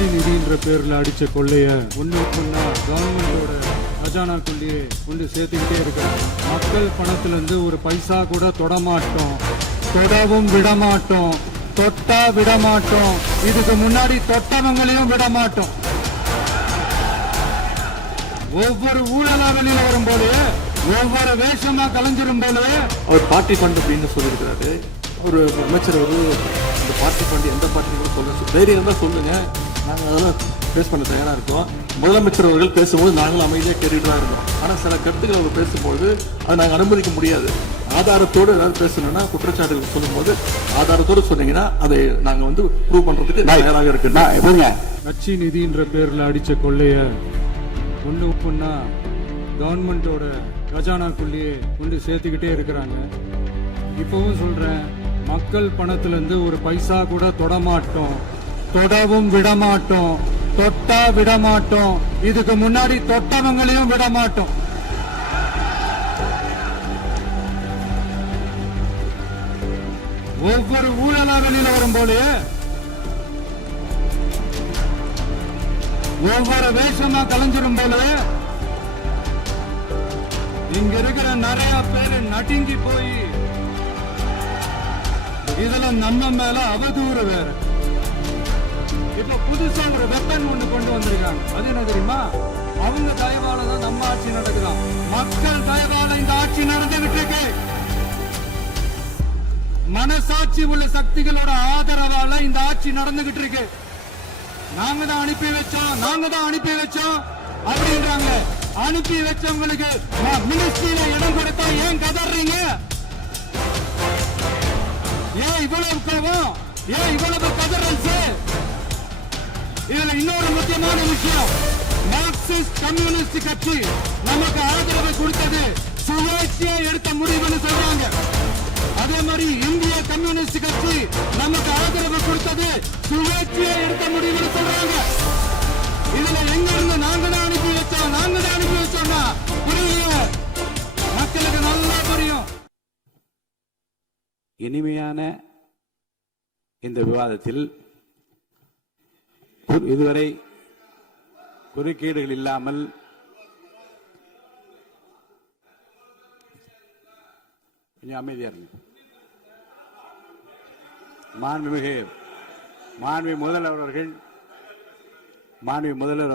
கட்சி நிதின்ற பேர்ல அடிச்ச கொள்ளைய ஒண்ணு கவர்மெண்டோட கஜானாக்குள்ளேயே கொண்டு சேர்த்துக்கிட்டே இருக்கிறாங்க. மக்கள் பணத்துல இருந்து ஒரு பைசா கூட தொடமாட்டோம், தொடவும் விடமாட்டோம், தொட்டா விடமாட்டோம், இதுக்கு முன்னாடி தொட்டவங்களையும் விடமாட்டோம். ஒவ்வொரு ஊழலா வெளியில வரும் போது, ஒவ்வொரு வேஷமா கலைஞ்சிரும் போது அவர் பார்ட்டி ஃபண்ட் அப்படின்னு சொல்லியிருக்கிறாரு. ஒரு அமைச்சர் இந்த பார்ட்டி ஃபண்ட் எந்த பார்ட்டி கூட சொல்ல தைரியம் தான் சொல்லுங்க, நாங்கள் அதெல்லாம் பேஸ் பண்ண தயாராக இருக்கோம். முதலமைச்சர் அவர்கள் பேசும்போது நாங்களும் அமைதியாக கேட்டுட்டு தான் இருந்தோம். ஆனால் சில கருத்துக்கள் அவர் பேசும்போது அதை நாங்கள் அனுமதிக்க முடியாது. ஆதாரத்தோடு ஏதாவது பேசணும்னா, குற்றச்சாட்டுகள் சொல்லும்போது ஆதாரத்தோடு சொன்னீங்கன்னா அதை நாங்கள் ப்ரூவ் பண்றதுக்கு தயாராக இருக்கு. கட்சி நிதின்ற பேர்ல அடிச்ச கொள்ளைய ஒண்ணு கவர்மெண்டோட கஜானாக்குள்ளேயே கொண்டு சேர்த்துக்கிட்டே இருக்கிறாங்க. இப்பவும் சொல்றேன், மக்கள் பணத்துல இருந்து ஒரு பைசா கூட தொடமாட்டோம், தொடவும் விடமாட்டோம், தொட்டா விடமாட்டோம், இதுக்கு முன்னாடி தொட்டவங்களையும் விடமாட்டோம். ஒவ்வொரு ஊழலா வெளியில வரும்போது, ஒவ்வொரு வேஷமா கலைஞ்சிரும் போது இங்க இருக்கிற நிறைய பேரு நடுங்கி போய் இதுல நம்ம மேல அவதூறு வேற. இப்ப புதுசா ஒரு வெப்பன் ஒண்ணு கொண்டு வந்திருக்காங்க. அது என்ன தெரியுமா? அவங்க தயவால தான் நம்ம ஆட்சி நடக்குதான். மக்கள் தயவால இந்த ஆட்சி நடந்துகிட்டு இருக்கு. மனசாட்சி உள்ள சக்திகளோட ஆதரவால இந்த ஆட்சி நடந்துகிட்டு இருக்கு. நாங்க தான் அனுப்பி வச்சோம் அப்படின்றாங்க. அனுப்பி வச்சவங்களுக்கு மினிஸ்ட்ரியில இடம் கொடுத்தா ஏன் கதறீங்க? ஏன் இவ்வளவு கோபம்? ஏன் இவ்வளவு கதறல்? இதுல இன்னொரு முக்கியமான விஷயம், மார்க்சிஸ்ட் கம்யூனிஸ்ட் கட்சி நமக்கு ஆதரவு கொடுத்தது சுயேட்சையா எடுத்த முடிவுன்னு சொல்றாங்க. அதே மாதிரி இந்திய கம்யூனிஸ்ட் கட்சி நமக்கு ஆதரவு கொடுத்தது சுயேட்சையா எடுத்த முடிவுன்னு சொல்றாங்க. இதுல எங்க இருந்து நாங்க தான் அனுப்பி வச்சோம்னா புரியல, மக்களுக்கு நல்லா புரியும். இனிமையான இந்த விவாதத்தில் இதுவரை குறுக்கீடுகள் இல்லாமல் கொஞ்சம் அமைதியா இருங்க. மாண்புமிகு முதல்வர்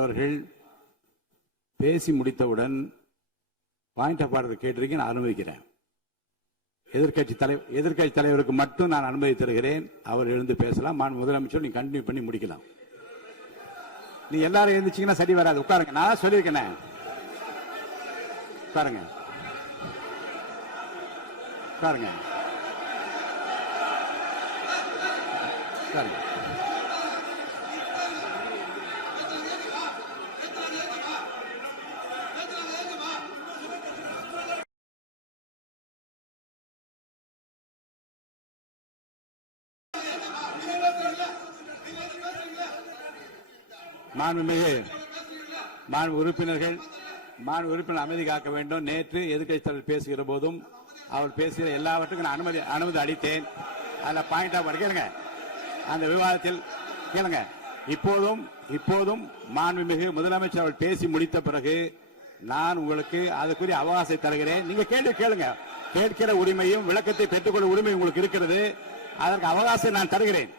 அவர்கள் பேசி முடித்தவுடன் பாயிண்ட் ஆஃப் ஆர்டர் கேட்டிருக்கேன், நான் அனுமதிக்கிறேன். எதிர்கட்சி தலைவருக்கு மட்டும் நான் அனுமதி தருகிறேன். அவர் எழுந்து பேசலாம். முதலமைச்சர் நீங்க கண்டினியூ பண்ணி முடிக்கலாம். நீ எல்லாரும் எழுந்துச்சீங்கன்னா சரி வராது. உட்காருங்க, நான் சொல்லியிருக்கேன். உட்காருங்க. மாண்பு உறுப்பினர்கள் அமைதி காக்க வேண்டும். நேற்று எதிர்க்கட்சி தலைவர் பேசுகிற போதும் அவர் பேசுகிற எல்லாவற்றுக்கும் நான் அனுமதி அளித்தேன். அதில் பாயிண்ட் ஆஃப் கேளுங்க, அந்த விவாதத்தில் கேளுங்க. இப்போதும் மாண்புமிகு முதலமைச்சர் அவர்கள் பேசி முடித்த பிறகு நான் உங்களுக்கு அதுக்குரிய அவகாசத்தை தருகிறேன். நீங்க கேள்வி கேளுங்க. கேட்கிற உரிமையும் விளக்கத்தை பெற்றுக்கொள்ள உரிமை உங்களுக்கு இருக்கிறது. அதற்கு அவகாசம் நான் தருகிறேன்.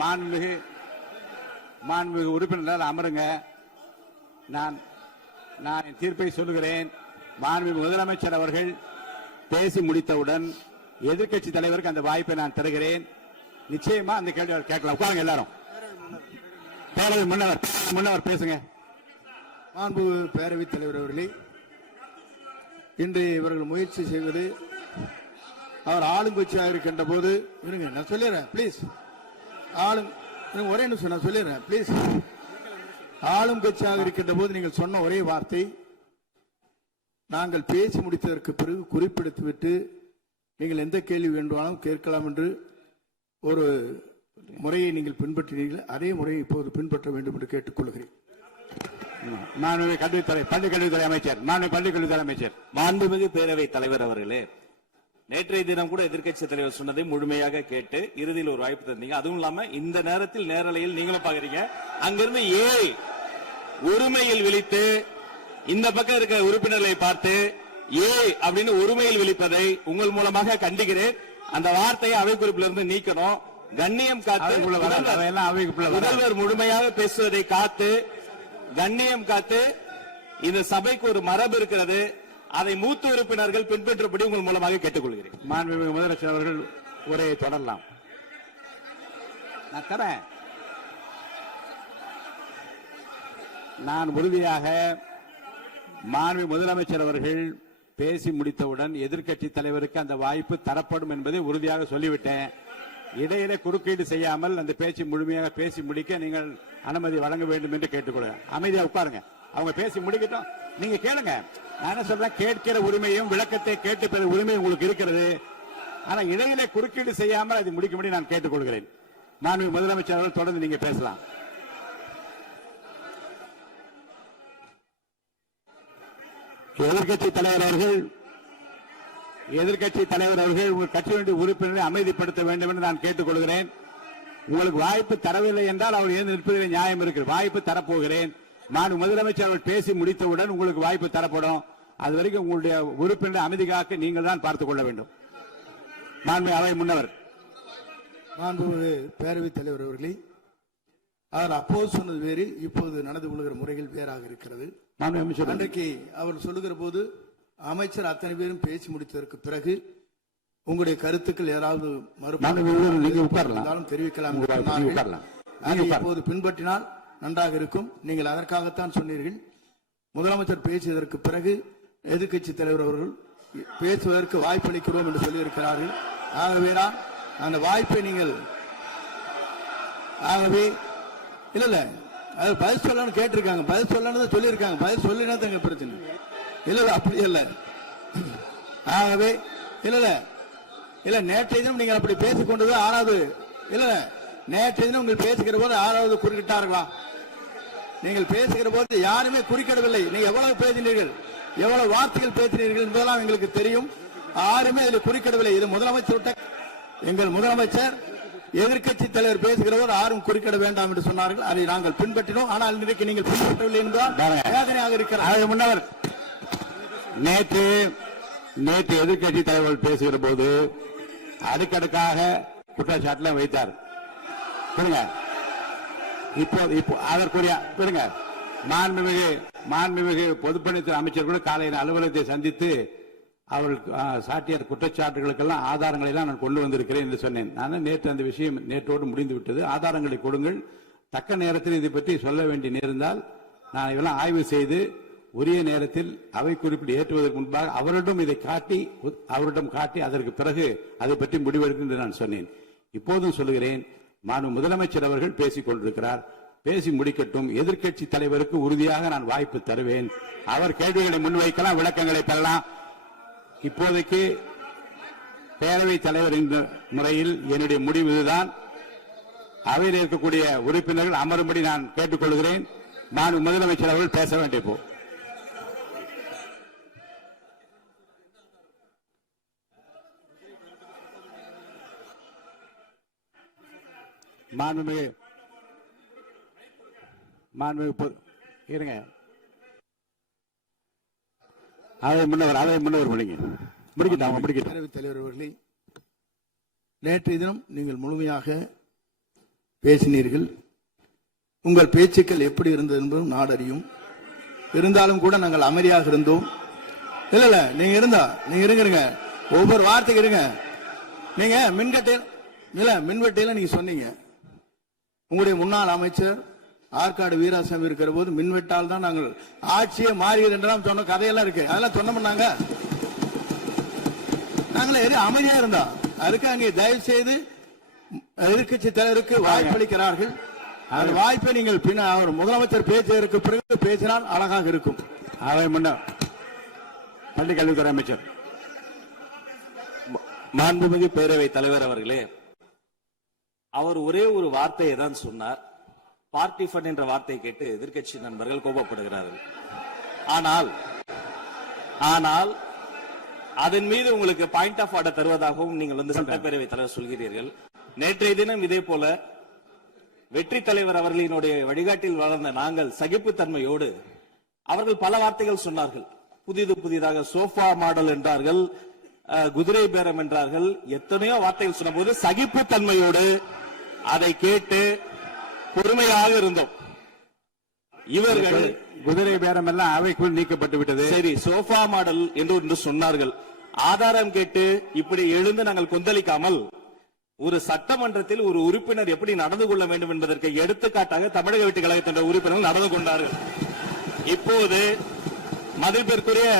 மாண்புமிகு உறுப்பினர் அமருங்க. நான் என் தீர்ப்பை சொல்லுகிறேன். மாண்புமிகு முதலமைச்சர் அவர்கள் பேசி முடித்தவுடன் எதிர்க்கட்சி தலைவருக்கு அந்த வாய்ப்பை நான் தருகிறேன். நிச்சயமா அந்த கேள்வி கேட்கலாம். உட்காருங்க எல்லாரும். முன்னவர் பேசுங்க. மாண்பு பேரவைத் தலைவர் அவர்களே, இன்று இவர்கள் முயற்சி செய்வது, அவர் ஆளுங்கட்சியாக இருக்கின்ற போது, நான் சொல்லிடுறேன் பிளீஸ், ஒரே நிமிஷம் நான் சொல்லிடுறேன் பிளீஸ். ஆளும் கட்சியாக இருக்கின்ற போது நீங்கள் சொன்ன ஒரே வார்த்தை, நாங்கள் பேசி முடித்ததற்கு பிறகு குறிப்பிடுத்துவிட்டு நீங்கள் எந்த கேள்வி வேண்டுமானாலும் கேட்கலாம் என்று ஒரு முறையை நீங்கள் பின்பற்றினீர்கள். அதே முறையை இப்போது பின்பற்ற வேண்டும் என்று கேட்டுக்கொள்கிறேன். பள்ளிக்கல்வித்துறை அமைச்சர், மாண்புமிகு பேரவைத் தலைவர் அவர்களே, நேற்றைய தினம் கூட எதிர்க்கட்சி தலைவர் சொன்னதை முழுமையாக கேட்டு இறுதியில் ஒரு வாய்ப்பு தந்தீங்க. அதுவும் இல்லாம இந்த நேரத்தில் நேரலையில் நீங்களும் பாக்குறீங்க. அங்கிருந்து ஏய் ஒருமையில் விழித்து இந்த பக்கம் இருக்கிற உறுப்பினர்களை பார்த்து ஏய் அப்படின்னு ஒருமையில் விழிப்பதை உங்கள் மூலமாக கண்டிக்கிறேன். அந்த வார்த்தையை அவை குறிப்பிலிருந்து நீக்கணும். கண்ணியம் காத்து முதல்வர் முழுமையாக பேசுவதை காத்து கண்ணியம் காத்து இந்த சபைக்கு ஒரு மரபு இருக்கிறது. அதை மூத்த உறுப்பினர்கள் பின்பற்றபடி உங்கள் மூலமாக கேட்டுக்கொள்கிறேன். மாண்புமிகு முதலமைச்சர் அவர்கள் உரையை தொடரலாம். நான் தரேன். நான் உறுதியாக மாண்புமிகு முதலமைச்சர் அவர்கள் பேசி முடித்தவுடன் எதிர்க்கட்சி தலைவருக்கு அந்த வாய்ப்பு தரப்படும் என்பதை உறுதியாக சொல்லிவிட்டேன். இடையில குறுக்கீடு செய்யாமல் அந்த பேச்சு முழுமையாக பேசி முடிக்க நீங்கள் அனுமதி வழங்க வேண்டும் என்று கேட்டுக்கொள்கிறேன். அமைதியா உட்காருங்க. அவங்க பேசி முடிக்கட்டும், நீங்க கேளுங்க. நான் என்ன சொல்றேன், கேட்கிற உரிமையும் விளக்கத்தை கேட்டு பெற உரிமையும் உங்களுக்கு இருக்கிறது. ஆனா இடையிலே குறுக்கீடு செய்யாமல் அதை முடிக்கும்படி நான் கேட்டுக்கொள்கிறேன். மாண்புமிகு முதலமைச்சர் அவர்கள் தொடர்ந்து நீங்க பேசலாம். எதிர்க்கட்சி தலைவர் அவர்கள் உங்கள் கட்சியினுடைய உறுப்பினரை அமைதிப்படுத்த வேண்டும் என்று நான் கேட்டுக்கொள்கிறேன். உங்களுக்கு வாய்ப்பு தரவில்லை என்றால் அவர் எழுந்து நிற்பதில் நியாயம் இருக்கிறது. வாய்ப்பு தரப்போகிறேன். மாண்புமிகு முதலமைச்சர் அவர்கள் பேசி முடித்தவுடன் உங்களுக்கு வாய்ப்பு தரப்படும். அது வரைக்கும் உங்களுடைய உறுப்பினரை அமைதி காக்க நீங்கள் தான் பார்த்துக் கொள்ள வேண்டும். மாண்புமிகு அவை முன்னவர். மாண்புமிகு பேரவைத் தலைவர் அவர்களே, அவர் அப்போது சொன்னது வேறு, இப்போது நடந்து கொள்கிற முறைகள் வேறாக இருக்கிறது. அன்றைக்கு அவர் சொல்லுகிற போது அமைச்சர் அத்தனை பேரும் பேசி முடித்ததற்கு பிறகு உங்களுடைய கருத்துக்கள் ஏதாவது தெரிவிக்கலாம். இப்போது பின்பற்றினால் நன்றாக இருக்கும். நீங்கள் அதற்காகத்தான் சொன்னீர்கள். முதலமைச்சர் பேசியதற்கு பிறகு எதிர்க்கட்சி தலைவர் அவர்கள் பேசுவதற்கு வாய்ப்பளிக்கிறோம் என்று சொல்லியிருக்கிறார்கள். ஆகவே அந்த வாய்ப்பை நீங்கள் இல்ல அது பதில் சொல்லணும்னு கேட்டிருக்காங்க. பதில் சொல்லணும் சொல்லியிருக்காங்க. பதில் சொல்லினா தங்க பிரச்சனை இல்ல. அப்படி இல்ல. ஆகவே இல்ல நேற்றைய தினம் நீங்கள் அப்படி பேசிக் கொண்டது ஆறாவது இல்ல. நேற்றைய தினம் உங்கள் பேசுகிற போது ஆறாவது குறுக்கிட்டார்களா? நீங்கள் பேசுகிற போது யாருமே குறுக்கிடவில்லை. நீங்க எவ்வளவு பேசினீர்கள், எவ்வளவு வார்த்தைகள் பேசினீர்கள் என்பதெல்லாம் எங்களுக்கு தெரியும். யாருமே இதில் குறுக்கிடவில்லை. இது முதலமைச்சர், எங்கள் முதலமைச்சர் எதிர்க்கட்சி தலைவர் பேசுகிறவர் யாரும் குறுக்கிட வேண்டாம் என்று சொன்னார்கள். அதை நாங்கள் பின்பற்றினோம். ஆனால் இன்றைக்கு நீங்கள் பின்பற்றவில்லை என்றால் வேதனையாக இருக்கிறார். முன்னவர் நேற்று எதிர்க்கட்சி தலைவர் பேசுகிற போது அடுக்கடுக்காக குற்றச்சாட்டுல வைத்தார். இப்போ அதற்குரிய மாண்புமிகு பொதுப்பணித்துறை அமைச்சர் கூட காலையில் அலுவலகத்தை சந்தித்து அவர்கள் சாட்டிய குற்றச்சாட்டுகளுக்கெல்லாம் ஆதாரங்களை எல்லாம் நான் கொண்டு வந்திருக்கிறேன் என்று சொன்னேன். நான் நேற்று அந்த விஷயம் நேற்றோடு முடிந்து விட்டது. ஆதாரங்களை கொடுங்கள். தக்க நேரத்தில் இதை பற்றி சொல்ல வேண்டிய நேர்ந்தால் நான் இதெல்லாம் ஆய்வு செய்து உரிய நேரத்தில் அவை குறிப்பிட்டு ஏற்றுவதற்கு முன்பாக அவரிடம் காட்டி அதற்கு பிறகு அதை பற்றி முடிவெடுக்கும் என்று நான் சொன்னேன். இப்போதும் சொல்லுகிறேன், மாண்பு முதலமைச்சர் அவர்கள் பேசிக் கொண்டிருக்கிறார். பேசி முடிக்கட்டும். எதிர்க்கட்சி தலைவருக்கு உறுதியாக நான் வாய்ப்பு தருவேன். அவர் கேள்விகளை முன்வைக்கலாம், விளக்கங்களை பெறலாம். இப்போதைக்கு பேரவைத் தலைவர் என்ற முறையில் என்னுடைய முடிவு இதுதான். அவையில் இருக்கக்கூடிய உறுப்பினர்கள் அமரும்படி நான் கேட்டுக்கொள்கிறேன். நான் முதலமைச்சர் அவர்கள் பேச வேண்டிய போ இருங்க. அதை முன்னவர் பேரவைத் தலைவர் அவர்களே, நேற்றைய தினம் நீங்கள் முழுமையாக பேசினீர்கள். உங்கள் பேச்சுக்கள் எப்படி இருந்தது என்பதும் நாடு அறியும். இருந்தாலும் கூட நாங்கள் அமைதியாக இருந்தோம். இல்ல நீங்க இருங்க. ஒவ்வொரு வார்த்தைக்கு இருங்க. நீங்க மின்வெட்டையில நீங்க சொன்னீங்க. உங்களுடைய முன்னாள் அமைச்சர் ஆற்காடு வீராசாமி இருக்கிற போது மின்வெட்டால் தான் நாங்கள் ஆட்சியை மாறியது என்றெல்லாம் சொன்ன கதையெல்லாம் இருக்கு. அதெல்லாம் சொன்னோம்னாங்க. நாங்களே அமைதியா இருந்தோம். அதுக்கு அங்கே தயவு செய்து எதிர்க்கட்சி தலைவருக்கு வாய்ப்பளிக்கிறார்கள். அந்த வாய்ப்பை நீங்கள் அவர் முதலமைச்சர் பேசுவதற்கு பிறகு பேசினால் அழகாக இருக்கும். அவை முன்னர் பள்ளிக் கல்வித்துறை அமைச்சர். மாண்புமிகு பேரவைத் தலைவர் அவர்களே, அவர் ஒரே ஒரு வார்த்தையை தான் சொன்னார். பார்ட்டி ஃபண்ட் என்ற வார்த்தையை கேட்டு எதிர்க்கட்சி நண்பர்கள் கோபப்படுகிறார்கள். ஆனால் அதன் மீது உங்களுக்கு பாயிண்ட் ஆஃப் ஆர்டர் தருவதாகவும் நீங்கள் வந்து சட்டப்பேரவை தலைவர் சொல்கிறீர்கள். நேற்றைய தினம் இதே போல வெற்றி தலைவர் அவர்களினுடைய வழிகாட்டில் வளர்ந்த நாங்கள் சகிப்புத்தன்மையோடு அவர்கள் பல வார்த்தைகள் சொன்னார்கள். புதிதாக சோஃபா மாடல் என்றார்கள், குதிரை பேரம் என்றார்கள், எத்தனையோ வார்த்தைகள் சொன்ன போது சகிப்புத்தன்மையோடு அதை கேட்டு பொறுமையாக இருந்தோம். இவர்கள் குதிரை பேரம் எல்லாம் அவைக்குள் நீக்கப்பட்டு விட்டது. சரி, சோஃபா மாடல் என்று சொன்னார்கள். ஆதாரம் கேட்டு இப்படி எழுந்து நாங்கள் கொந்தளிக்காமல் ஒரு சட்டமன்றத்தில் ஒரு உறுப்பினர் எப்படி நடந்து கொள்ள வேண்டும் என்பதற்கு எடுத்துக்காட்டாக தமிழக வெற்றி கழகத்தின் உறுப்பினர்கள் நடந்து கொண்டார்கள். இப்போது மதிப்பிற்குரிய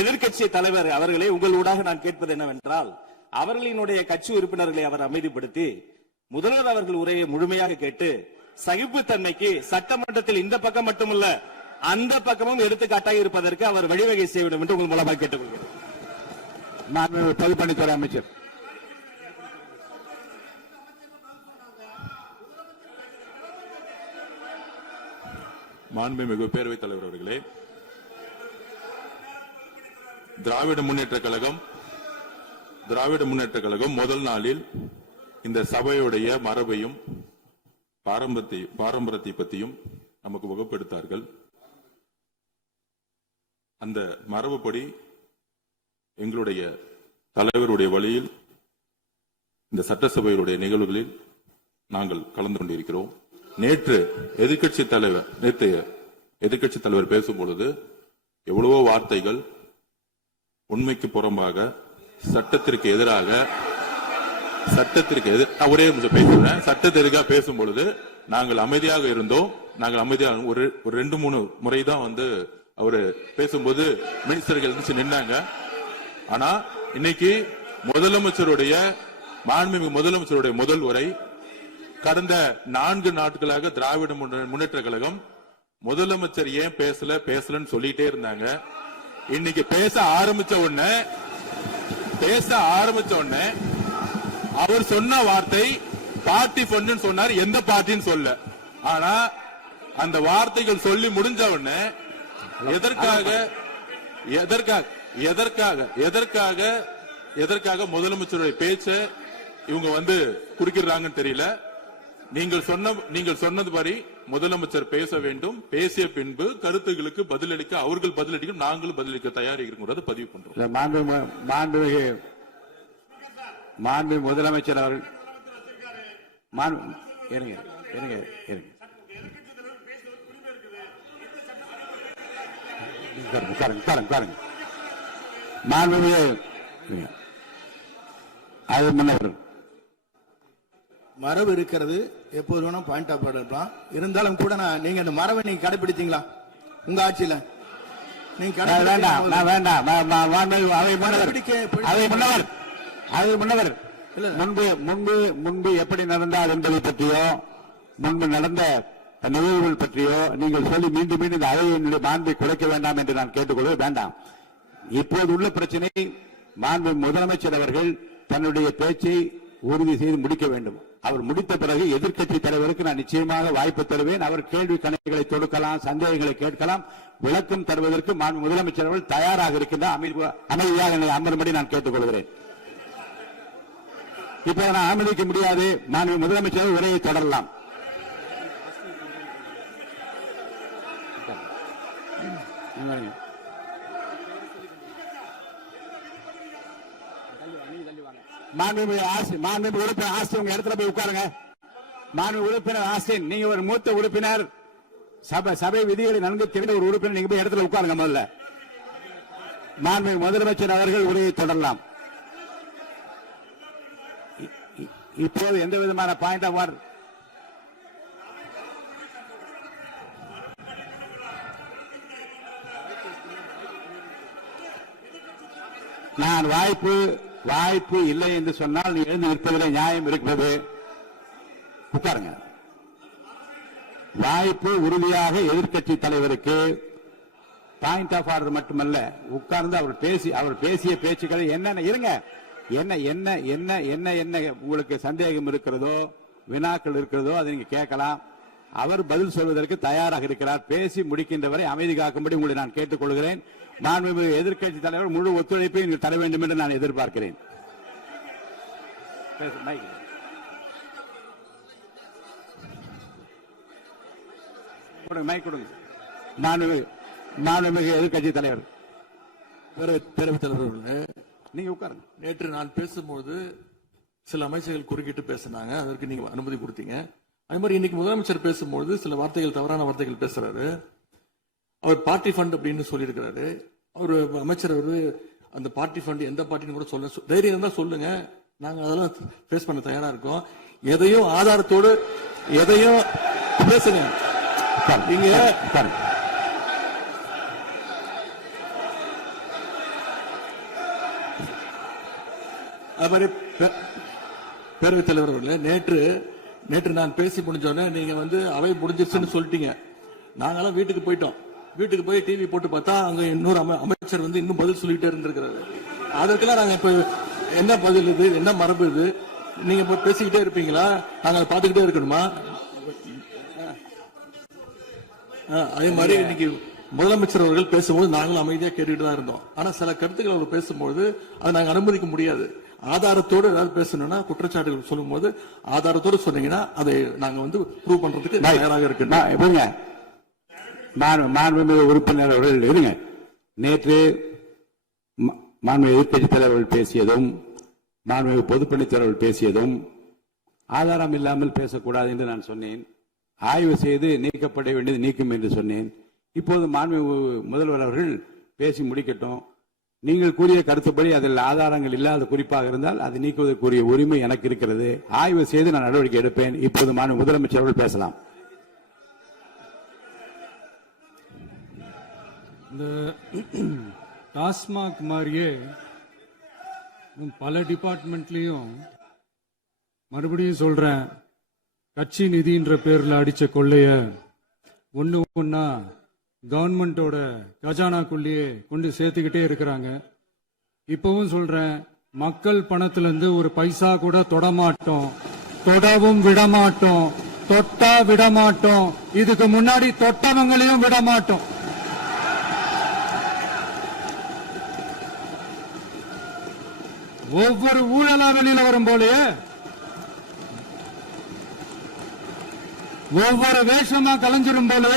எதிர்க்கட்சி தலைவர் அவர்களை உங்கள் ஊடாக நான் கேட்பது என்னவென்றால், அவர்களினுடைய கட்சி உறுப்பினர்களை அவர் அமைதிப்படுத்தி முதல்வர் அவர்கள் உரையை முழுமையாக கேட்டு சகிப்புத்தன்மைக்கு சட்டமன்றத்தில் இந்த பக்கம் மட்டுமல்ல அந்த பக்கமும் எடுத்துக்காட்டாக இருப்பதற்கு அவர் வழிவகை செய்ய வேண்டும் என்று உங்கள் மூலமாக கேட்டுக்கொள்கிறேன். பொதுப்பணித்துறை அமைச்சர். மாண்புமிகு பேரவைத் தலைவர் அவர்களே, திராவிட முன்னேற்ற கழகம் முதல் நாளில் இந்த சபையுடைய மரபையும் பாரம்பரியத்தை பற்றியும் நமக்கு வகுப்படுத்தார்கள். அந்த மரபுப்படி எங்களுடைய தலைவருடைய வழியில் இந்த சட்டசபையுடைய நிகழ்வுகளில் நாங்கள் கலந்து கொண்டிருக்கிறோம். நேற்றைய எதிர்க்கட்சி தலைவர் பேசும்பொழுது எவ்வளவோ வார்த்தைகள் உண்மைக்கு புறம்பாக சட்டத்திற்கு எதிராக ஒரே நிமிஷம் பேசுறேன். சட்டத்திற்காக பேசும் பொழுது நாங்கள் அமைதியாக இருந்தோம். ஒரு 2-3 முறை தான் வந்து அவரு பேசும்போது மினிஸ்டர்கள் நின்னாங்க. ஆனா இன்னைக்கு மாண்புமிகு முதலமைச்சருடைய முதல் உரை, கடந்த 4 நாட்களாக திராவிட முன்னேற்ற கழகம் முதலமைச்சர் ஏன் பேசலன்னு சொல்லிட்டே இருந்தாங்க. இன்னைக்கு பேச ஆரம்பிச்ச உடனே அவர் சொன்ன வார்த்தை பார்ட்டி ஃபண்ட் சொன்னார். எந்த பார்ட்டின்னு சொல்ல. ஆனா அந்த வார்த்தைகள் சொல்லி முடிஞ்ச உடனே எதற்காக முதலமைச்சருடைய பேச்ச இவங்க வந்து குறுக்கிறாங்கன்னு தெரியல. நீங்கள் சொன்னதுபடி முதலமைச்சர் பேச வேண்டும். பேசிய பின்பு கருத்துகளுக்கு பதிலளிக்க அவர்கள் பதிலளிக்க நாங்களும் பதிலளிக்க தயாரிக்கிறோம் பதிவு பண்றோம். மாண்பு முதலமைச்சர் அவர்கள் மரபு இருக்கிறது, எப்போது வேணும் பாயிண்ட் ஆஃப் ஆர்டர் இருக்கலாம். இருந்தாலும் கூட நீங்க அந்த மரபை நீங்க கடைபிடித்தீங்களா உங்க ஆட்சியில? நீங்க முன்பு எப்படி நடந்தால் என்பதை பற்றியோ முன்பு நடந்த நிகழ்வுகள் பற்றியோ நீங்கள் சொல்லி மீண்டும் இந்த அவையினுடைய மாண்பை குறைக்க வேண்டாம் என்று நான் கேட்டுக்கொள்ள வேண்டாம். இப்போது உள்ள பிரச்சனை, மாண்பு முதலமைச்சர் அவர்கள் தன்னுடைய பேச்சை உறுதி செய்து முடிக்க வேண்டும். அவர் முடித்த பிறகு எதிர்க்கட்சி தலைவருக்கு நான் நிச்சயமாக வாய்ப்பு தருவேன். அவர் கேள்வி கணக்குகளை தொடுக்கலாம், சந்தேகங்களை கேட்கலாம், விளக்கம் தருவதற்கு மாண்பு முதலமைச்சர் அவர்கள் தயாராக இருக்கின்றார். அமைதியாக என்னை அமரும்படி நான் கேட்டுக்கொள்கிறேன். இப்ப நான் அனுமதிக்க முடியாது. மாண்பு முதலமைச்சர் உரையை தொடரலாம். மாண்பு உறுப்பினர் ஆஸ்தின் உங்க இடத்துல போய் உட்காருங்க. மாண்பு உறுப்பினர் ஆஸ்தின், நீங்க ஒரு மூத்த உறுப்பினர், சபை விதிகளை நன்கு தெரிந்த ஒரு உறுப்பினர், நீங்க போய் இடத்துல உட்காருங்க. முதல்ல மாண்பு முதலமைச்சர் அவர்கள் உரையை தொடரலாம். இப்போது எந்த விதமான பாயிண்ட் ஆஃப் ஆர்டர் நான் வாய்ப்பு இல்லை என்று சொன்னால் நீ எழுந்து நிற்பதில் நியாயம் இருக்கிறது. உட்காருங்க. வாய்ப்பு உறுதியாக எதிர்க்கட்சி தலைவருக்கு பாயிண்ட் ஆஃப் ஆர்டர் மட்டுமல்ல, உட்கார்ந்து அவர் பேசிய பேச்சுக்களை என்னென்ன இருங்க, என்ன உங்களுக்கு சந்தேகம் இருக்கிறதோ, வினாக்கள் இருக்கிறதோ அதை நீங்க கேட்கலாம். அவர் பதில் சொல்வதற்கு தயாராக இருக்கிறார். பேசி முடிக்கின்ற வரை அமைதி காக்கும்படி உங்களை நான் கேட்டுக் கொள்கிறேன். மாண்புமிகு எதிர்க்கட்சி தலைவர் முழு ஒத்துழைப்பை நீங்கள் தர வேண்டும் என்று நான் எதிர்பார்க்கிறேன். மைக் கொடுங்க. மாண்புமிகு எதிர்க்கட்சி தலைவர் பேரவைத் தலைவர் அவர்களே, நீங்க உட்காருங்க. நேற்று நான் பேசும்போது சில அமைச்சர்கள் குறுக்கிட்டு பேசினாங்க, அதற்கு நீங்க அனுமதி கொடுத்தீங்க. அதே மாதிரி இன்னைக்கு முதலமைச்சர் பேசும்போது சில வார்த்தைகள், தவறான வார்த்தைகள் பேசுறாரு. அவர் பார்ட்டி ஃபண்ட் அப்படின்னு சொல்லியிருக்கிறாரு. அவர் அமைச்சர் அந்த பார்ட்டி ஃபண்ட் எந்த பார்ட்டின்னு கூட சொல்ல தைரியம் இருந்தா சொல்லுங்க, நாங்க அதெல்லாம் ஃபேஸ் பண்ண தயாரா இருக்கோம். எதையும் ஆதாரத்தோடு எதையும் பேசுங்க. நீங்க அது மாதிரி பேரவைத் தலைவர் அவர்களே, நேற்று நான் பேசி முடிஞ்சோடனே நீங்க அவை முடிஞ்சிருச்சுன்னு சொல்லிட்டீங்க. நாங்கெல்லாம் வீட்டுக்கு போயிட்டோம். வீட்டுக்கு போய் டிவி போட்டு பார்த்தா அங்க இன்னொரு அமைச்சர் இன்னும் பதில் சொல்லிட்டே இருந்திருக்கிறாரு. அதற்கெல்லாம் நாங்க இப்ப என்ன பதில் இது, என்ன மரபு இது? நீங்க இப்ப பேசிக்கிட்டே இருப்பீங்களா? நாங்க அதை பார்த்துக்கிட்டே இருக்கணுமா? அதே மாதிரி இன்னைக்கு முதலமைச்சர் அவர்கள் பேசும்போது நாங்களும் அமைதியா கேட்டுட்டு தான் இருந்தோம். ஆனா சில கருத்துக்கள் அவர் பேசும்போது அதை நாங்க அனுமதிக்க முடியாது. ஆதாரத்தோடு ஏதாவது பேசணும்னா, குற்றச்சாட்டுகள் சொல்லும் போது ஆதாரத்தோடு சொன்னீங்கன்னா அதை நாங்க ப்ரூவ் பண்றதுக்கு தயாராக இருக்கு. மாண்புமிகு உறுப்பினர் அவர்கள் இருங்க. நேற்று மாண்புமிகு எதிர்க்கட்சி தலைவர்கள் பேசியதும், மாண்புமிகு பொதுப்பணித் தலைவர்கள் பேசியதும் ஆதாரம் இல்லாமல் பேசக்கூடாது என்று நான் சொன்னேன். ஆய்வு செய்து நீக்கப்பட வேண்டியது நீக்கும் என்று சொன்னேன். இப்போது மாண்புமிகு முதல்வர் அவர்கள் பேசி முடிக்கட்டும். நீங்கள் கூறிய கருத்துப்படி அதில் ஆதாரங்கள் இல்லாத குறிப்பாக இருந்தால் அதை நீக்குவதற்குரிய உரிமை எனக்கு இருக்கிறது. ஆய்வு செய்து நான் நடவடிக்கை எடுப்பேன். இப்போது மாண்புமிகு முதலமைச்சர் அவர்கள் பேசலாம். இந்த டாஸ்மாக் மாதிரியே பல டிபார்ட்மெண்ட்லயும் மறுபடியும் சொல்றேன், கட்சி நிதின்ற பேர்ல அடிச்ச கொள்ளைய ஒன்னா கவர்மெண்டோட கஜானாக்குள்ளேயே கொண்டு சேர்த்துக்கிட்டே இருக்கிறாங்க. இப்பவும் சொல்றேன், மக்கள் பணத்துல இருந்து ஒரு பைசா கூட தொடமாட்டோம், தொடவும் விடமாட்டோம், தொட்டா விடமாட்டோம். இதுக்கு முன்னாடி தொட்டவங்களையும் விடமாட்டோம். ஒவ்வொரு ஊழலா வெளியில வரும் போலே, ஒவ்வொரு வேஷமா கலைஞ்சிரும் போலே,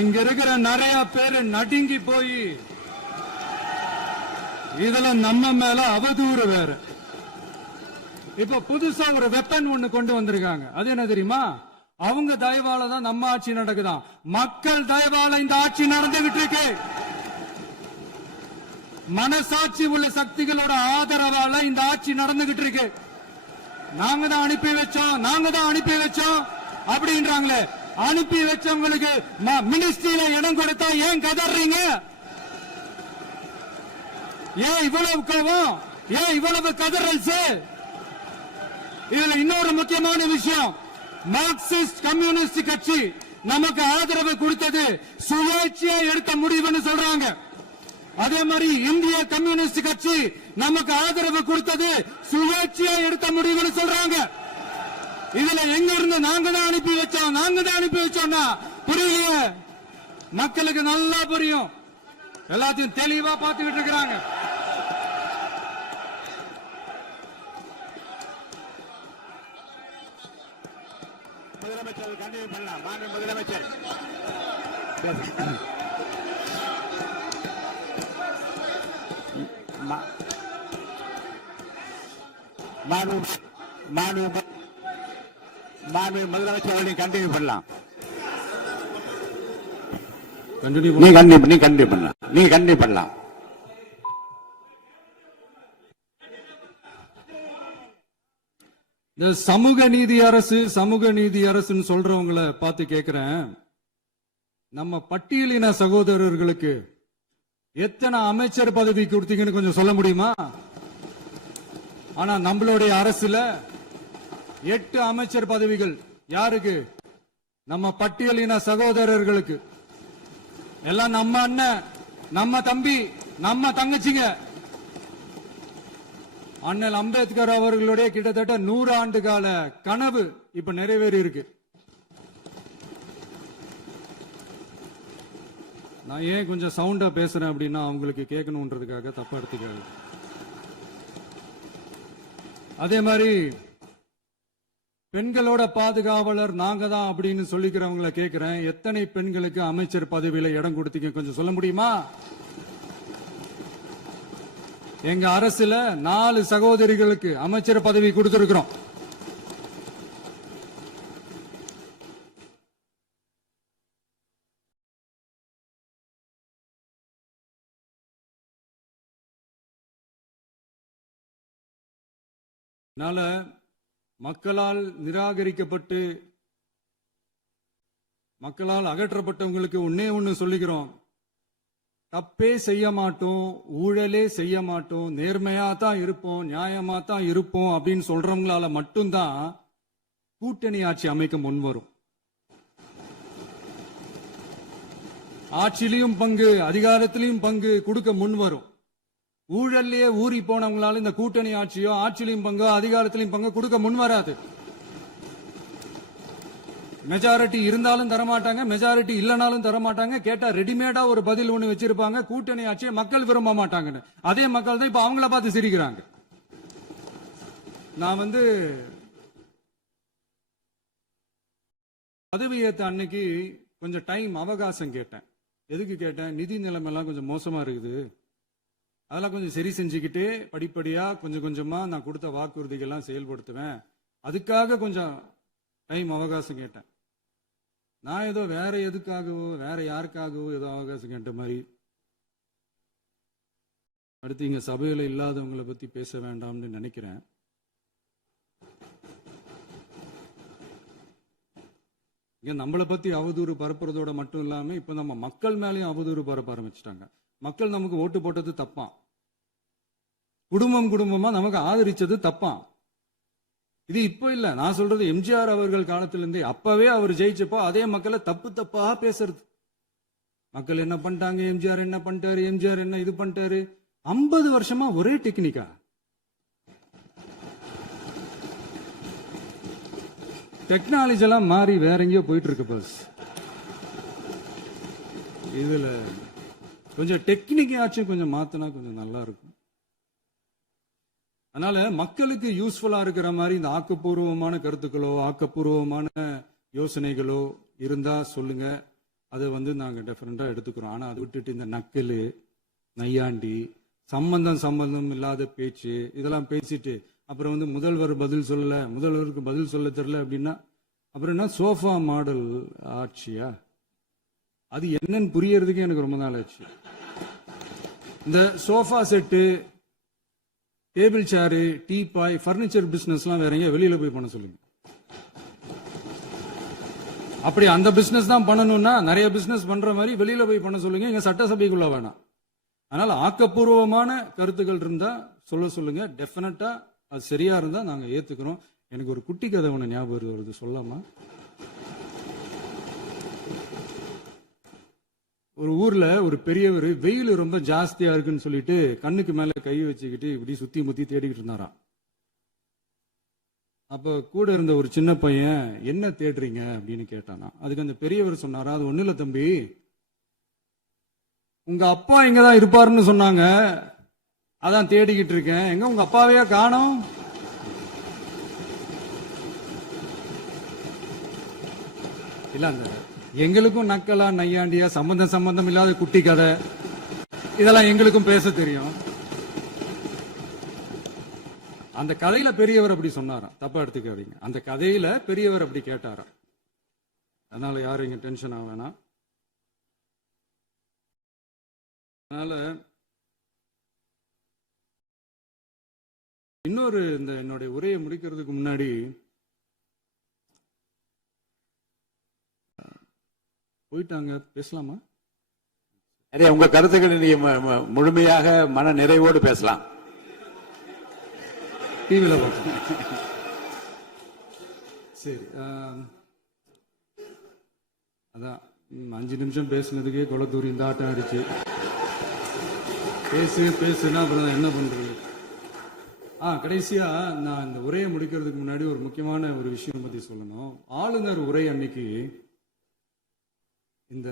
இங்க இருக்கிற நிறைய பேரு நடுங்கி போய் இதுல நம்ம மேல அவதூறு வேற. இப்ப புதுசா ஒரு வெப்பன் ஒண்ணு கொண்டு வந்திருக்காங்க. அது என்ன தெரியுமா? அவங்க தயவால தான் நம்ம ஆட்சி நடக்குதாம். மக்கள் தயவால இந்த ஆட்சி நடந்துகிட்டு இருக்கு. மனசாட்சி உள்ள சக்திகளோட ஆதரவால இந்த ஆட்சி நடந்துகிட்டு இருக்கு. நாங்க தான் அனுப்பி வச்சோம் அப்படின்றாங்களே. அனுப்பி வச்சவங்களுக்கு மினிஸ்ட்ரியில இடம் கொடுத்தா ஏன் கதறீங்க? ஏன் இவ்வளவு கோபம்? ஏன் இவ்வளவு கதறல்ஸ்? இதுல இன்னொரு முக்கியமான விஷயம், மார்க்சிஸ்ட் கம்யூனிஸ்ட் கட்சி நமக்கு ஆதரவு கொடுத்தது சுயேட்சையா எடுத்த முடிவுன்னு சொல்றாங்க. அதே மாதிரி இந்திய கம்யூனிஸ்ட் கட்சி நமக்கு ஆதரவு கொடுத்தது சுயேட்சையா எடுத்த முடிவுன்னு சொல்றாங்க. இதுல எங்க இருந்து நாங்க தான் அனுப்பி வச்சோம்னா புரியலையே. மக்களுக்கு நல்லா புரியும். எல்லாத்தையும் தெளிவா பார்த்துக்கிட்டு இருக்கிறாங்க. முதலமைச்சர் கண்டிப்பா பண்ணலாம். மாண்புமிகு முதலமைச்சர் முதலமைச்சர் கண்டினியூ பண்ணலாம். நீ கண்டினியூ பண்ணலாம். இந்த சமூக நீதி அரசுன்னு சொல்றவங்களை பார்த்து கேட்கிறேன், நம்ம பட்டியலின சகோதரர்களுக்கு எத்தனை அமைச்சர் பதவி கொடுத்தீங்கன்னு கொஞ்சம் சொல்ல முடியுமா? ஆனா நம்மளுடைய அரசுல 8 அமைச்சர் பதவிகள் யாருக்கு? நம்ம பட்டியலின சகோதரர்களுக்கு. எல்லாம் நம்ம அண்ணன், நம்ம தம்பி, நம்ம தங்கச்சிங்க. அண்ணல் அம்பேத்கர் அவர்களுடைய கிட்டத்தட்ட 100 ஆண்டு கால கனவு இப்ப நிறைவேறி இருக்கு. நான் ஏன் கொஞ்சம் சவுண்டா பேசுறேன் அப்படின்னா அவங்களுக்கு கேட்கணும்ன்றதுக்காக தப்பா எடுத்துக்காது. அதே மாதிரி பெண்களோட பாதுகாவலர் நாங்க தான் அப்படின்னு சொல்லிக்கிறவங்களை கேட்கிறேன், எத்தனை பெண்களுக்கு அமைச்சர் பதவியில இடம் கொடுத்தீங்க கொஞ்சம் சொல்ல முடியுமா? எங்க அரசுல 4 சகோதரிகளுக்கு அமைச்சர் பதவி கொடுத்திருக்கிறோம். அதனால மக்களால் நிராகரிக்கப்பட்டு மக்களால் அகற்றப்பட்டவங்களுக்கு ஒன்னே ஒன்னு சொல்லிக்கிறோம், தப்பே செய்ய மாட்டோம், ஊழலே செய்ய மாட்டோம், நேர்மையா தான் இருப்போம், நியாயமா தான் இருப்போம் அப்படின்னு சொல்றவங்களால மட்டும்தான் கூட்டணி ஆட்சி அமைக்க முன்வரும். ஆட்சியிலையும் பங்கு அதிகாரத்திலையும் பங்கு கொடுக்க முன்வரும். ஊழல்லையே ஊறி போனவங்களால இந்த கூட்டணி ஆட்சியோ ஆட்சியிலையும் பங்கு அதிகாரத்திலையும் பங்கு கொடுக்க முன்வராது. மெஜாரிட்டி இருந்தாலும் தரமாட்டாங்க, மெஜாரிட்டி இல்லனாலும் தரமாட்டாங்க. கேட்டா ரெடிமேடா ஒரு பதில் ஒண்ணு வச்சிருப்பாங்க, கூட்டணி ஆட்சியை மக்கள் விரும்ப மாட்டாங்கன்னு. அதே மக்கள் தான் இப்ப அவங்கள பார்த்து சிரிக்கிறாங்க. நான் பதவியேற்ற அன்னைக்கு கொஞ்சம் டைம் அவகாசம் கேட்டேன். எதுக்கு கேட்டேன்? நிதி நிலைமைலாம் கொஞ்சம் மோசமா இருக்குது, அதெல்லாம் கொஞ்சம் சரி செஞ்சுக்கிட்டு படிப்படியா கொஞ்சம் கொஞ்சமா நான் கொடுத்த வாக்குறுதிகள்லாம் செயல்படுத்துவேன், அதுக்காக கொஞ்சம் டைம் அவகாசம் கேட்டேன். நான் ஏதோ வேற எதுக்காகவோ வேற யாருக்காகவோ ஏதோ அவகாசம் கேட்ட மாதிரி. அடுத்து இங்க சபையில இல்லாதவங்களை பத்தி பேச வேண்டாம்னு நினைக்கிறேன். இங்க நம்மளை பத்தி அவதூறு பரப்புறதோட மட்டும் இல்லாம இப்ப நம்ம மக்கள் மேலேயும் அவதூறு பரப்ப ஆரம்பிச்சிட்டாங்க. மக்கள் நமக்கு ஓட்டு போட்டது தப்பான், குடும்பம் குடும்பமா நமக்கு ஆதரிச்சது தப்பான். இது இப்ப இல்ல, நான் சொல்றது எம்ஜிஆர் அவர்கள் காலத்திலிருந்தே. அப்பவே அவர் ஜெயிச்சப்போ அதே மக்களை தப்பு தப்பா பேசுறது. மக்கள் என்ன பண்ணிட்டாங்க, எம்ஜிஆர் என்ன பண்ணிட்டாரு, எம்ஜிஆர் என்ன இது பண்ணிட்டாரு. 50 வருஷமா ஒரே டெக்னிக்கா. டெக்னாலஜி எல்லாம் மாறி வேற எங்கேயோ போயிட்டு இருக்கு. பஸ் இதுல கொஞ்சம் டெக்னிக்காச்சும் கொஞ்சம் மாத்தினா கொஞ்சம் நல்லா இருக்கும். அதனால மக்களுக்கு யூஸ்ஃபுல்லா இருக்கிற மாதிரி இந்த ஆக்கப்பூர்வமான கருத்துக்களோ ஆக்கப்பூர்வமான யோசனைகளோ இருந்தா சொல்லுங்க, அதை நாங்க டெஃபரெண்டா எடுத்துக்கிறோம். ஆனா அதை விட்டுட்டு இந்த நக்கல் நையாண்டி சம்பந்தம் இல்லாத பேச்சு இதெல்லாம் பேசிட்டு அப்புறம் முதல்வர் பதில் சொல்லல, முதல்வருக்கு பதில் சொல்ல தெரியல அப்படின்னா அப்புறம் என்ன சோஃபா மாடல் ஆட்சியா? அது என்னன்னு புரியறதுக்கு எனக்கு ரொம்ப நாள் ஆச்சு. இந்த சோஃபா செட்டு, டேபிள் சேரு, டீபாய், பர்னிச்சர் பிசினஸ் எல்லாம் வேற எங்க வெளியில போய் பண்ண சொல்லுங்க. அப்படி அந்த பிசினஸ் தான் பண்ணணும்னா நிறைய பிசினஸ் பண்ற மாதிரி வெளியில போய் பண்ண சொல்லுங்க, இங்க சட்டசபைக்குள்ள வேணாம். அதனால ஆக்கப்பூர்வமான கருத்துக்கள் இருந்தா சொல்லுங்க, டெஃபினட்டா அது சரியா இருந்தா நாங்க ஏத்துக்கிறோம். எனக்கு ஒரு குட்டி கதை ஒண்ணு ஞாபகம் வருது, சொல்லாமா? ஒரு ஊர்ல ஒரு பெரியவர் வெயில் ரொம்ப ஜாஸ்தியா இருக்குன்னு சொல்லிட்டு கண்ணுக்கு மேல கை வச்சுக்கிட்டு இப்படி சுத்தி முத்தி தேடிக்கிட்டு இருந்தாராம். அப்ப கூட இருந்த ஒரு சின்ன பையன் என்ன தேடுறீங்க அப்படின்னு கேட்டானா. அதுக்கு அந்த பெரியவர் சொன்னாரா, அது ஒண்ணு இல்ல தம்பி, உங்க அப்பா இங்கதான் இருப்பாருன்னு சொன்னாங்க, அதான் தேடிக்கிட்டு இருக்கேன், எங்க உங்க அப்பாவையா காணோம்? இல்ல அந்த எங்களுக்கும் நக்கலா நையாண்டியா சம்பந்தம் இல்லாத குட்டி கதை இதெல்லாம் எங்களுக்கும் பேச தெரியும். அந்த கதையில பெரியவர் அப்படி சொன்னாராம், தப்பா எடுத்துக்காதீங்க. அந்த கதையில பெரியவர் அப்படி கேட்டாராம். அதனால யாரும் இங்க டென்ஷன் ஆக வேணாம். அதனால இன்னொரு இந்த என்னுடைய உரையை முடிக்கிறதுக்கு முன்னாடி போயிட்டாங்க, பேசலாமா? உங்க கருத்துக்களை நீங்க முழுமையாக மன நிறைவோடு பேசலாம். டிவில பார்ப்போம். சரி, அதான் 5 நிமிஷம் பேசுனதுக்கே கொளத்தூரி இந்த ஆட்டம் அடிச்சு பேசுனா அப்புறம் என்ன பண்றது? கடைசியா நான் இந்த உரையை முடிக்கிறதுக்கு முன்னாடி ஒரு முக்கியமான ஒரு விஷயம் பத்தி சொல்லணும். ஆளுநர் உரை அன்னைக்கு இந்த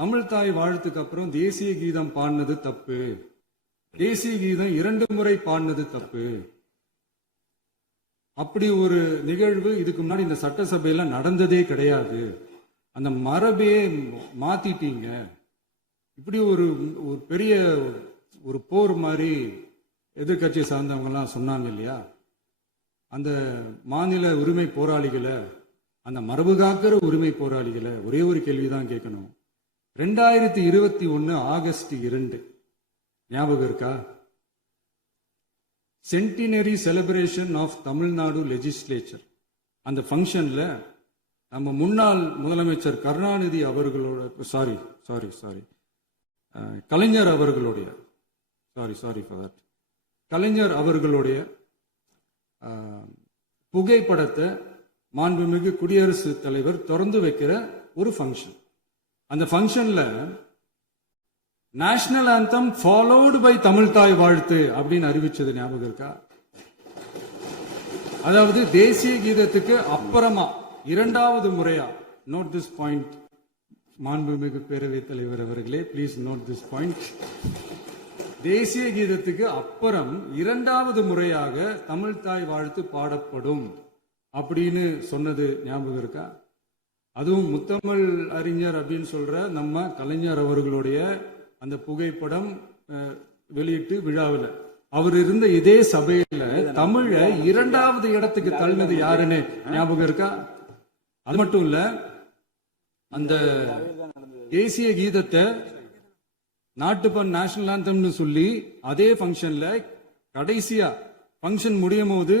தமிழ் தாய் வாழ்த்துக்கு அப்புறம் தேசிய கீதம் பாடினது தப்பு, தேசிய கீதம் 2 முறை பாடினது தப்பு, அப்படி ஒரு நிகழ்வு இதுக்கு முன்னாடி இந்த சட்டசபையில நடந்ததே கிடையாது, அந்த மரபே மாத்திட்டீங்க, இப்படி ஒரு பெரிய ஒரு போர் மாதிரி எதிர்கட்சியை சார்ந்தவங்க எல்லாம் சொன்னாங்க இல்லையா. அந்த மாநில உரிமை போராளிகளை, அந்த மரபு காக்கிற உரிமை போராளிகளை ஒரே ஒரு கேள்விதான் கேட்கணும். 2021 ஆகஸ்ட் 2 ஞாபகம் இருக்கா? Centenary celebration of Tamil Nadu legislature. அந்த ஃபங்க்ஷன்ல நம்ம முன்னாள் முதலமைச்சர் கருணாநிதி அவர்களோட கலைஞர் அவர்களுடைய கலைஞர் அவர்களுடைய புகைப்படத்தை மாண்புமிகு குடியரசுத் தலைவர் திறந்து வைக்கிற ஒரு ஃபங்க்ஷன். அந்த ஃபங்க்ஷன்ல national anthem followed by Tamil Thai Vazhthu அப்படின்னு அறிவிச்சது ஞாபகம் இருக்கா? அதாவது தேசிய கீதத்துக்கு அப்புறமா 2வது முறையா, நோட் திஸ் பாயிண்ட் மாண்புமிகு பேரவைத் தலைவர் அவர்களே, பிளீஸ் நோட் திஸ் பாயிண்ட். தேசிய கீதத்துக்கு அப்புறம் 2வது முறையாக தமிழ் தாய் வாழ்த்து பாடப்படும் அப்படின்னு சொன்னது ஞாபகம் இருக்கா? அதுவும் முத்தமிழ் அறிஞர் அப்படின்னு சொல்ற நம்ம கலைஞர் அவர்களுடைய அந்த புகைப்படம் வெளியிட்டு விழாவில் அவர் இருந்த இதே சபையில தமிழ 2வது இடத்துக்கு தள்ளினது யாருன்னு ஞாபகம் இருக்கா? அது மட்டும் இல்ல, அந்த தேசிய கீதத்தை நாட்டுப்பண் நேஷனல் ஆந்தம்னு சொல்லி அதே ஃபங்க்ஷன்ல கடைசியா ஃபங்க்ஷன் முடியும் போது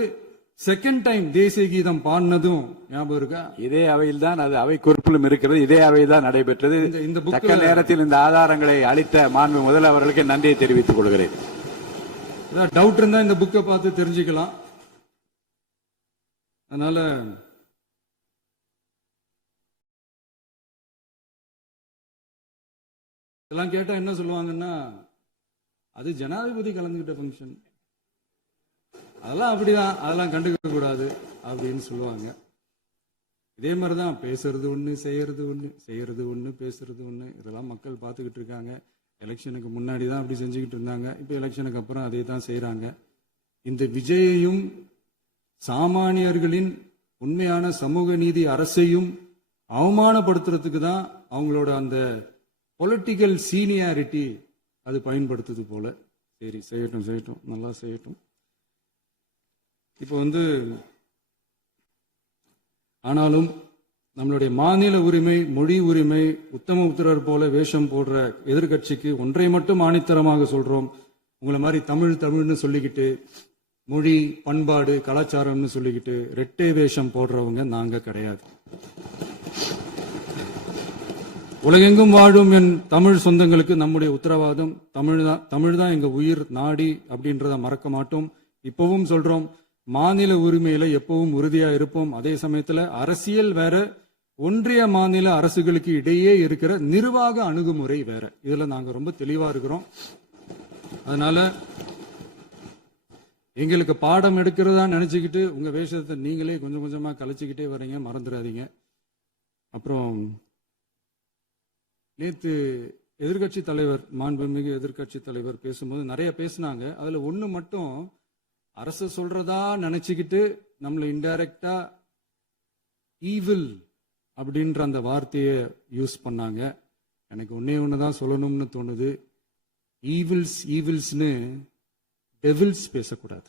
செகண்ட் டைம் தேசிய கீதம் பாடினதும் ஞாபகம் இருக்கா? இதே அவையில் தான், அது அவை குறிப்பிலும் இருக்கிறது, இதே அவையில் தான் நடைபெற்றது. இந்த தக்க நேரத்தில் இந்த ஆதாரங்களை அளித்த மாண்பு முதல் அவர்களுக்கு நன்றியை தெரிவித்துக் கொள்கிறேன். டவுட் இருந்தா இந்த புக்கை பார்த்து தெரிஞ்சுக்கலாம். அதனால இதெல்லாம் கேட்டா என்ன சொல்லுவாங்கன்னா, அது ஜனாதிபதி கலந்துகிட்ட ஃபங்க்ஷன், அதெல்லாம் அப்படிதான், அதெல்லாம் கண்டுக்க கூடாது அப்படின்னு சொல்லுவாங்க. இதே மாதிரிதான் பேசுறது ஒண்ணு, செய்யறது ஒண்ணு, பேசுறது ஒண்ணு. இதெல்லாம் மக்கள் பார்த்துக்கிட்டு இருக்காங்க. எலெக்ஷனுக்கு முன்னாடி தான் அப்படி செஞ்சுக்கிட்டு இருந்தாங்க, இப்ப எலெக்ஷனுக்கு அப்புறம் அதே தான் செய்யறாங்க. இந்த விஜயையும் சாமானியர்களின் உண்மையான சமூக நீதி அரசையும் அவமானப்படுத்துறதுக்கு தான் அவங்களோட அந்த பொலிட்டிக்கல் சீனியாரிட்டி அது பயன்படுத்துது போல. சரி, செய்யட்டும், நல்லா செய்யட்டும். இப்போ ஆனாலும் நம்மளுடைய மாநில உரிமை, மொழி உரிமை, உத்தமபுத்திரர் போல வேஷம் போடுற எதிர்கட்சிக்கு ஒன்றை மட்டும் ஆணித்தரமாக சொல்றோம். உங்களை மாதிரி தமிழ்னு சொல்லிக்கிட்டு, மொழி, பண்பாடு, கலாச்சாரம்னு சொல்லிக்கிட்டு ரெட்டை வேஷம் போடுறவங்க நாங்க கிடையாது. உலகெங்கும் வாழும் என் தமிழ் சொந்தங்களுக்கு நம்முடைய உத்தரவாதம் தமிழ் தான் எங்க உயிர் நாடி அப்படின்றத மறக்க மாட்டோம். இப்பவும் சொல்றோம், மாநில உரிமையில எப்பவும் உறுதியா இருப்போம். அதே சமயத்துல அரசியல் வேற, ஒன்றிய மாநில அரசுகளுக்கு இடையே இருக்கிற நிர்வாக அணுகுமுறை வேற. இதுல நாங்க ரொம்ப தெளிவா இருக்கிறோம். அதனால எங்களுக்கு பாடம் எடுக்கிறதா நினைச்சுக்கிட்டு உங்க வேஷத்தை நீங்களே கொஞ்சம் கொஞ்சமா கலைச்சுக்கிட்டே வரீங்க, மறந்துடாதீங்க. அப்புறம் நேத்து எதிர்கட்சி தலைவர், மாண்புமிகு எதிர்கட்சி தலைவர் பேசும்போது நிறைய பேசினாங்க. அதுல ஒண்ணு மட்டும், அரசு சொல்றதா நினைச்சுக்கிட்டு நம்மளை இன்டைரக்டா ஈவில் அப்படின்ற அந்த வார்த்தையை யூஸ் பண்ணாங்க. எனக்கு ஒண்ணுதான் சொல்லணும்னு தோணுது. ஈவில்ஸ்னு டெவில்ஸ் பேசக்கூடாது.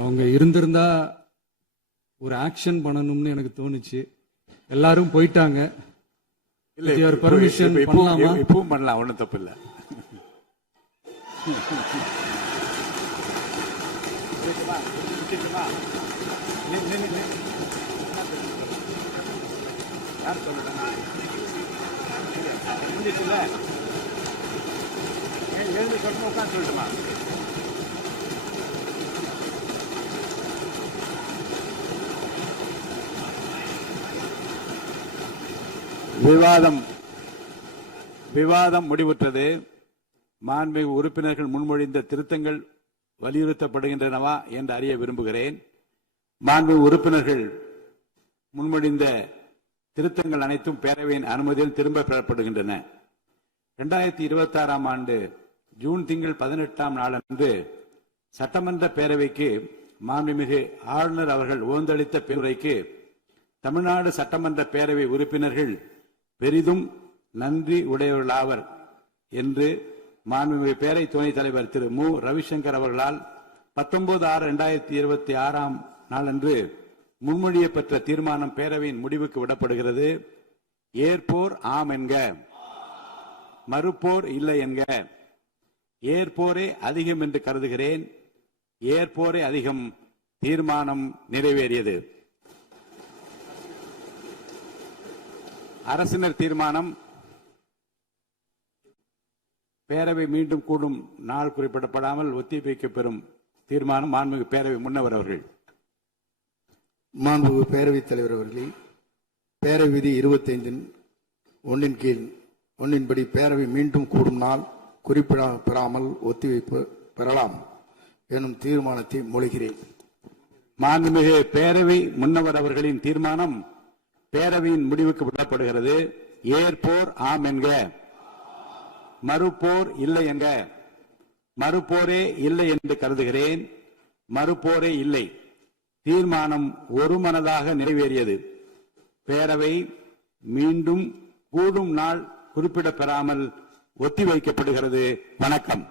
அவங்க இருந்திருந்தா ஒரு ஆக்ஷன் பண்ணணும்னு எனக்கு தோணுச்சு. எல்லாரும் போயிட்டாங்க. பர்மிஷன் பண்ணலாமா? இப்பவும் பண்ணலாம், ஒண்ணும் தப்பு இல்ல. சொல்லட்டுமா? விவாதம் விவாதம் முடிவுற்றது. மாண்புமிகு உறுப்பினர்கள் முன்மொழிந்த திருத்தங்கள் வலியுறுத்தப்படுகின்றனவா என்று அறிய விரும்புகிறேன். மாண்புமிகு உறுப்பினர்கள் முன்மொழிந்த திருத்தங்கள் அனைத்தும் பேரவையின் அனுமதியில் திரும்ப பெறப்படுகின்றன. 2026 ஆண்டு ஜூன் திங்கள் 18ஆம் நாளன்று சட்டமன்ற பேரவைக்கு மாண்புமிகு ஆளுநர் அவர்கள் ஓந்தளித்த பேருரைக்கு தமிழ்நாடு சட்டமன்ற பேரவை உறுப்பினர்கள் பெரிதும் நன்றி உடையவர்களாவர் என்று மாண்புமிகு பேரவை துணைத் தலைவர் திரு மு. ரவிசங்கர் அவர்களால் 19/6/2026 நாளன்று முன்மொழியப்பெற்ற தீர்மானம் பேரவையின் முடிவுக்கு விடப்படுகிறது. ஏற்போர் ஆம் என்க, மறுப்போர் இல்லை என்க. ஏற்போரே அதிகம் என்று கருதுகிறேன். ஏற்போரே அதிகம். தீர்மானம் நிறைவேறியது. அரசினர் தீர்மானம். பேரவை மீண்டும் கூடும் நாள் குறிப்பிடப்படாமல் ஒத்திவைக்கப்பெறும் தீர்மானம். மாண்புமிகு பேரவை முன்னவர் அவர்கள். மாண்புமிகு பேரவைத் தலைவர் அவர்களே, பேரவை விதி 25(1) கீழ் 1 படி பேரவை மீண்டும் கூடும் நாள் குறிப்பிடப்பெறாமல் ஒத்திவைப்பு பெறலாம் எனும் தீர்மானத்தை மொழிகிறேன். மாண்புமிகு பேரவை முன்னவர் அவர்களின் தீர்மானம் பேரவையின் முடிவுக்கு விடப்படுகிறது. ஏற்போர் ஆம் என்க, மறுப்போர் இல்லை என்க. மறுப்போரே இல்லை என்று கருதுகிறேன். மறுப்போரே இல்லை. தீர்மானம் ஒருமனதாக நிறைவேறியது. பேரவை மீண்டும் கூடும் நாள் குறிப்பிடப்பெறாமல் ஒத்திவைக்கப்படுகிறது. வணக்கம்.